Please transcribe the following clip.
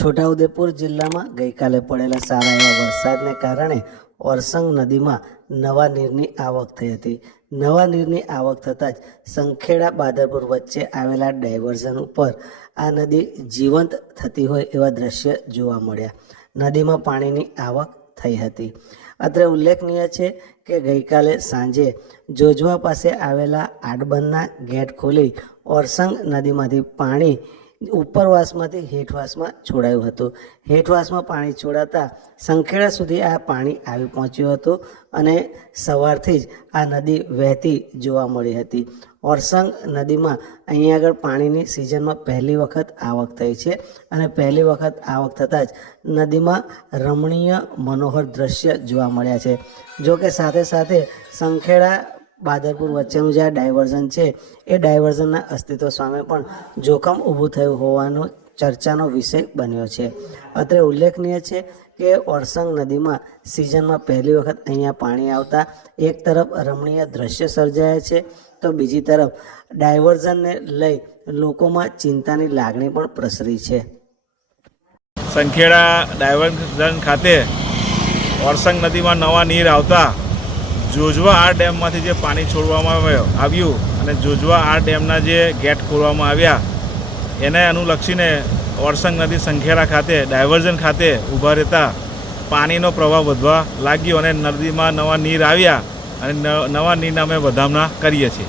છોટાઉદેપુર જિલ્લામાં ગઈકાલે પડેલા સારા એવા વરસાદને કારણે ઓરસંગ નદીમાં નવા નીરની આવક થઈ હતી। નવા નીરની આવક થતાં જ સંખેડા બાદરપુર વચ્ચે આવેલા ડાયવર્ઝન ઉપર આ નદી જીવંત થતી હોય એવા દ્રશ્ય જોવા મળ્યા। નદીમાં પાણીની આવક થઈ હતી। અત્રે ઉલ્લેખનીય છે કે ગઈકાલે સાંજે જોજવા પાસે આવેલા આડબંધના ગેટ ખોલી ઓરસંગ નદીમાંથી પાણી ઉપરવાસમાંથી હેઠવાસમાં છોડાયું હતું। હેઠવાસમાં પાણી છોડાતા સંખેડા સુધી આ પાણી આવી પહોંચ્યું હતું અને સવારથી જ આ નદી વહેતી જોવા મળી હતી। ઓરસંગ નદીમાં અહીંયા આગળ પાણીની સિઝનમાં પહેલી વખત આવક થઈ છે અને પહેલી વખત આવક થતાં જ નદીમાં રમણીય મનોહર દ્રશ્ય જોવા મળ્યા છે। જો કે સાથે સાથે સંખેડા બાદરપુર વચ્ચેનું જે આ ડાયવર્ઝન છે એ ડાયવર્ઝનના અસ્તિત્વ સામે પણ જોખમ ઊભું થયું હોવાનો ચર્ચાનો વિષય બન્યો છે। અત્રે ઉલ્લેખનીય છે કે ઓરસંગ નદીમાં સિઝનમાં પહેલી વખત અહીંયા પાણી આવતા એક તરફ રમણીય દ્રશ્ય સર્જાયા છે તો બીજી તરફ ડાયવર્ઝનને લઈ લોકોમાં ચિંતાની લાગણી પણ પ્રસરી છે। સંખેડા ડાયવર્ઝન ખાતે ઓરસંગ નદીમાં નવા નીર આવતા જોજવા આ ડેમમાંથી જે પાણી છોડવામાં આવ્યું અને જોજવા આ ડેમના જે ગેટ ખોલવામાં આવ્યા એને અનુલક્ષીને ઓરસંગ નદી સંખેડા ખાતે ડાયવર્ઝન ખાતે ઊભા રહેતા પાણીનો પ્રવાહ વધવા લાગ્યો અને નદીમાં નવા નીર આવ્યા અને નવા નીરના અમે વધામણા કરીએ છીએ।